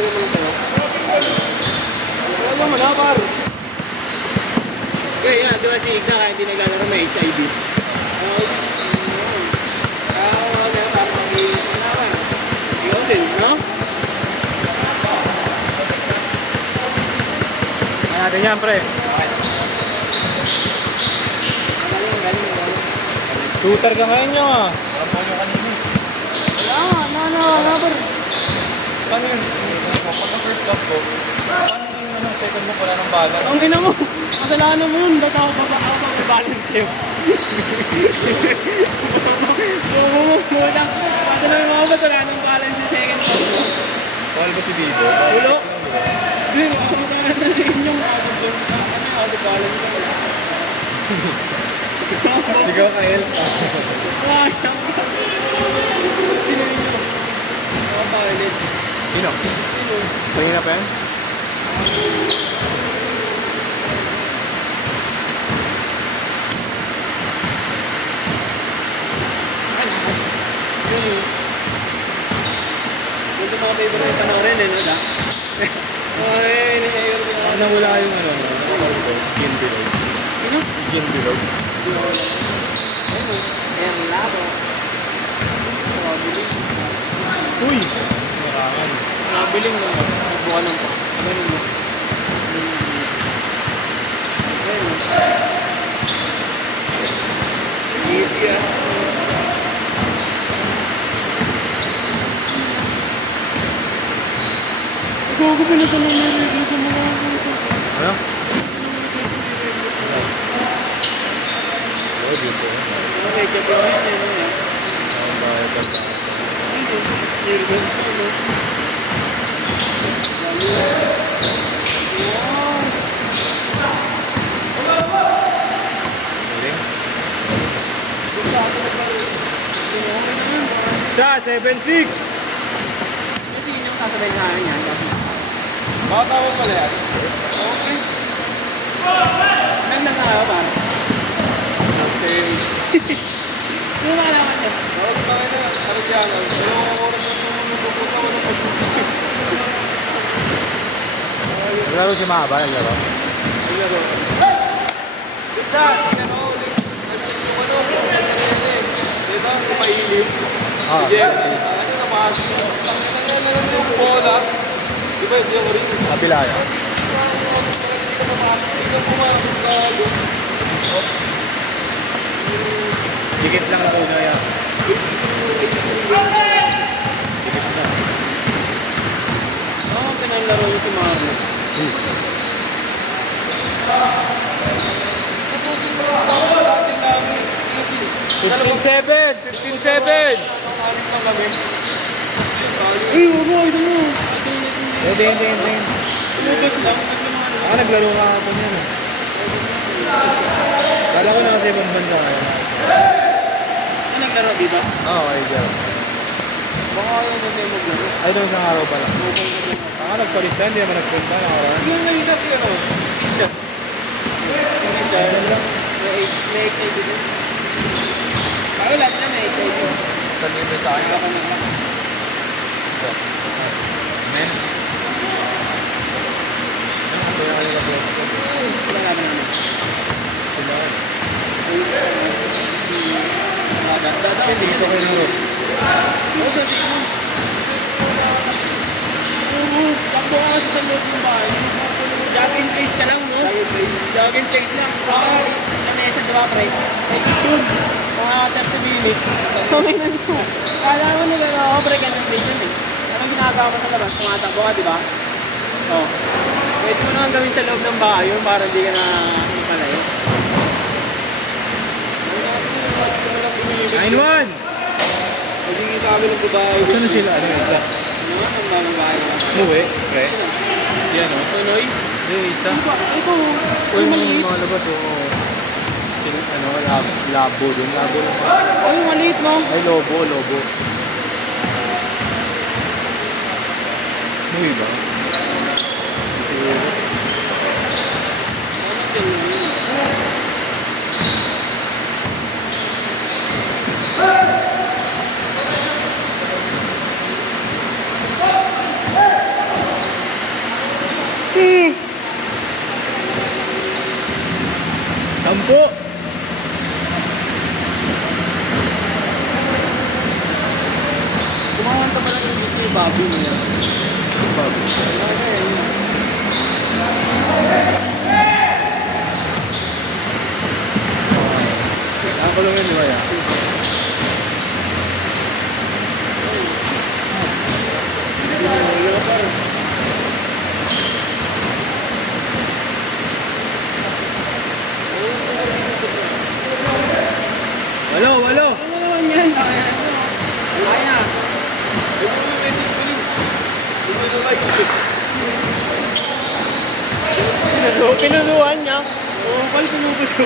Alam mo na, par. Okay, yan. Di ba si Igna kahit hindi naglalaro may HIV? Ikaw din, no? Kaya natin yan, pre. Shooter ka ngayon nyo, ah. Alam nyo kanina. Wala, par. Paano yun? Pagka first love ko, paano yung second mo pala ng balance? Ang ina mo, kasalanan mo yun. Ba't ako mag-balance sa'yo? Kasalanan mo ba't wala nang balance yung second love mo? Mahal ba si Bibo? Ulo? Hindi, ako magkakasasin yung out of balance ka wala. Sigaw ka, El. Sino yun? Ako pilot. Sino? Tingin na pa yan? Ito mga favorite panoorin eh, no? Ay, naiayos ko na. Nawala yung ano, Gin Bilog. Sino? Gin Bilog. Ayan, labo. Uy! Marangan. Nabiling mo. Nagbuka ng pa. Ganun mo. Idiot. Gago pa na ito nang narinig sa mga Ano? Oh, dito. okay, kapag na yan, ano yan? Ang bayad ang Sa 7-6. Kasi yun yung sasabay sa akin yan. Baka tawag pala yan. Okay. Nang nangahaw ba? Same. Ano malaman niya? Tawag pa rin na. Ano siya? Ano oras na pupunta ko ng pag-ibig? Naglaro si Mahaba, naglaro. Naglaro. Bigla, sinano ulit. Yung ano, diba, kumailip. Sige, ano naman, yung bola. Diba, hindi ako rin. Kabila yan. Dikit lang laro na yan. Dikit na. Oo, pinalaro niya si Marlo. Tutusin mo lang ako sa atin lagi. 15-7! 15-7! Eh, huwag mo, ito mo. Hindi. Lumabas lang. Ako naglaro nga ako niyan. Kala ko na kasi ibang bansa ngayon. Ano naglaro, di ba? Oo, okay, girl. Baka ayaw na tayo maglaro. Ay, doon isang araw pala. Ako nagpalista, hindi naman nagpunta. Nakaraan. Yung nalita si ano? Isla. May HIV din. Ako lahat na may HIV. Saan libre sa akin? Ako na lang. Ito. Men. Ito yung kanila best ko. Wala naman naman. Sila. Dati Dito kayo naro. Oo, sa sino? Oo, takbo ka kasi sa loob ng bahay. Jogging place ka lang, no? Jogging place lang. Na mesa, diba, pre? Yun. Mga 30 minutes. Kami lang to. Kala mo nila na ako, pre, ganun place yun eh. Anong ginagawa mo sa labas? Tumatakbo ka, diba? Oo. Pwede mo naman gawin sa loob ng bahay yun para hindi ka na ipalayo. 9-1! Hindi kami ng babae. Saan na sila? Ano yung isa? Ano nga, ang mga babae. Muwi, pre. Yan o. Tuloy. Yung isa. Ito, Uy, mga labas o. Ano, labo din. Labo lang. ay, maliit mo. Ay, lobo. Muwi ba? Siguro. Bobby niya. Si Bobby. Ang kulungin, di ba yan? Walo, walo! Ano naman yan? Kaya. Ito yung message ko rin. Hindi na like. Pinuluan niya. Oo, pal, pinupos ko.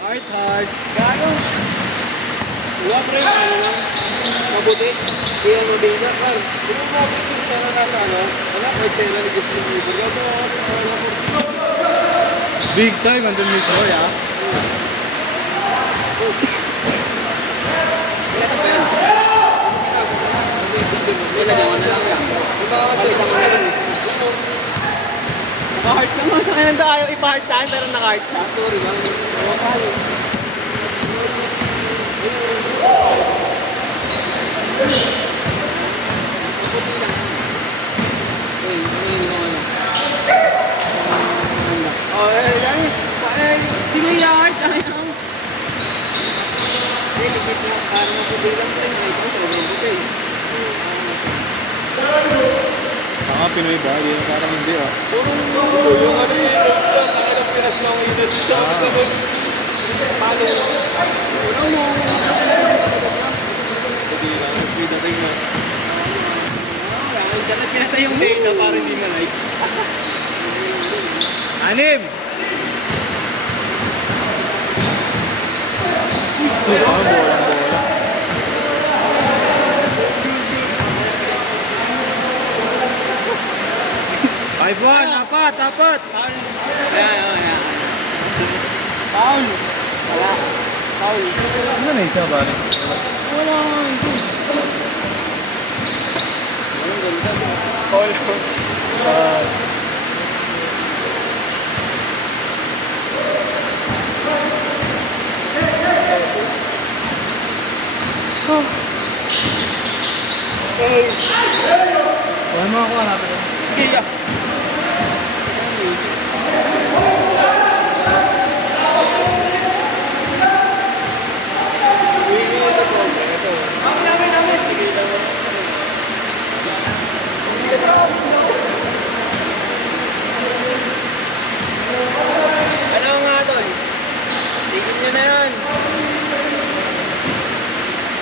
Heart, heart. Gago. Wala pre, ano lang. Mabuti. Di ano din na, pal. Di ba mabit yung sana nasa ano? Wala, may channel ni Justin Bieber. Gato ako sa mga big time, andun mismo, ya. Nilagawan na lang yan. Palitan mo na lang. Naka-heart naman. Ngayon daw ayaw ipa-heart tayo pero naka-heart siya. Story lang. Oo, pal. Oh, yan. Sige, heart. Ayaw. Likit na. Parang mapubilang pa rin. Ito, talagang buti. Mga Pinoy ba? Yun parang hindi ah. Puro Yung ano yung notes ko, nakakang pinas lang yung notes ko. Sa notes. palo. Puro mo. Hindi lang, mas may dating na. Dapat pinatay yung data para hindi ma-like. Anim! Bola. 5-1, apat! Foul. Ayan. Foul. Wala. Foul. Ano na isa ba? Wala. Foul. Wala mo ako hanapin ko. Sige. Ano nga tol? Tigil nyo na yan.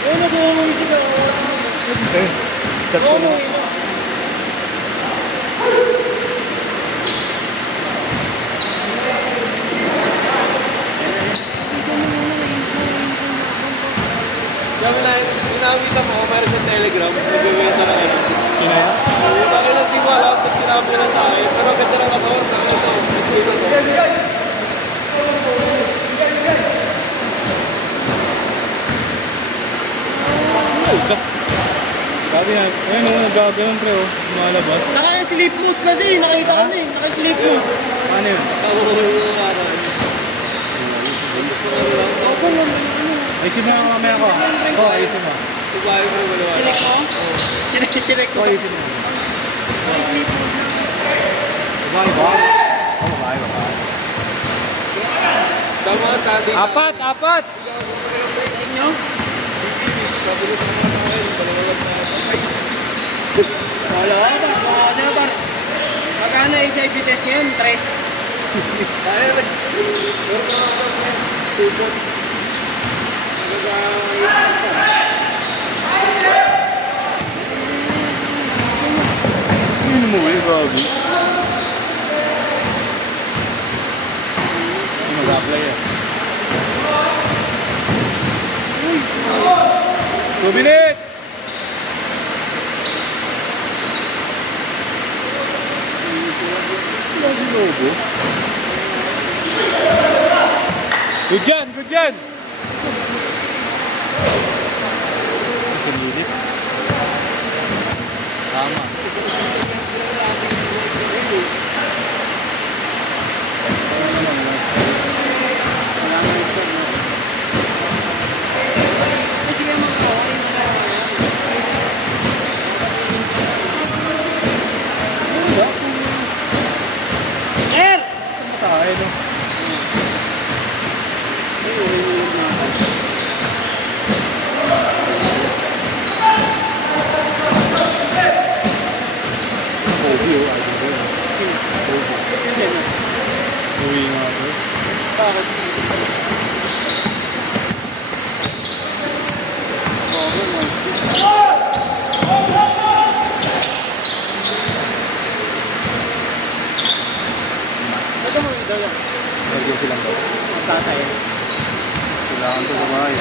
Ano ba mo isip ako? Chat ko na. Inawitan mo, mayroon sa Telegram, nagbibenta ng ano. Sino yan? Bakit lang di ko alam, tapos sinabi na sa akin. Pero ganda ng katawan, ito, mas dito to. Isa. Sabi nga, ayun o, nagagawin pre o, lumalabas. Naka-sleep mode kasi, nakita ko na eh. Naka-sleep mode. Ano yun? Sa ulo yung araw. Ako lang. Ayusin mo nga mamaya ko. Oo, ayusin mo. Tubayo mo wala. Chinek mo? Chinek ko. Ayusin mo. Naka-sleep mode. Babae ba? Oo, babae. Sama sa ating... Apat! Inyo? Sabi ko sa mga ngayon, dalawalan na Wala ba? Ano ba? Magkano HIV test yun? 3. Kaya nag-tubot. Yun mo eh, Bobby. Mag-apply eh. 2 minutes! Logo. Good dyan! Isang minute. Tama. Sige mga okay na lang. Bakit? Ito mo ito yan. Lagyan silang daw. Magkakaya. Kailangan ito lumayo.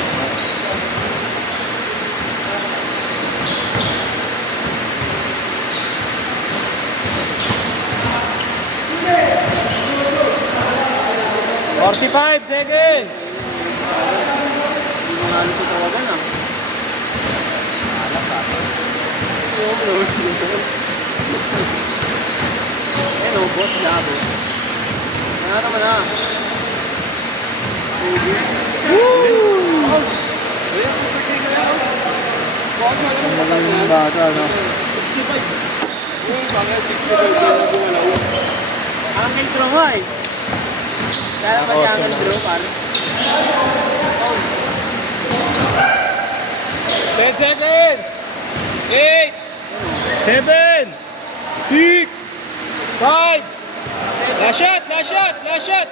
"45 seconds!" Hindi mo nga nito tawagan ah. Alak ka. Yung close nito. Ayun o, boss labo. Ano naman ah. Woo! Ang bata, no? 65. Yung mga 65 na gumalaw. Ang intro nga eh. Kaya ba niya ang intro, pare? 10 seconds! 8 7 6 5 Last shot! Last shot! Last shot!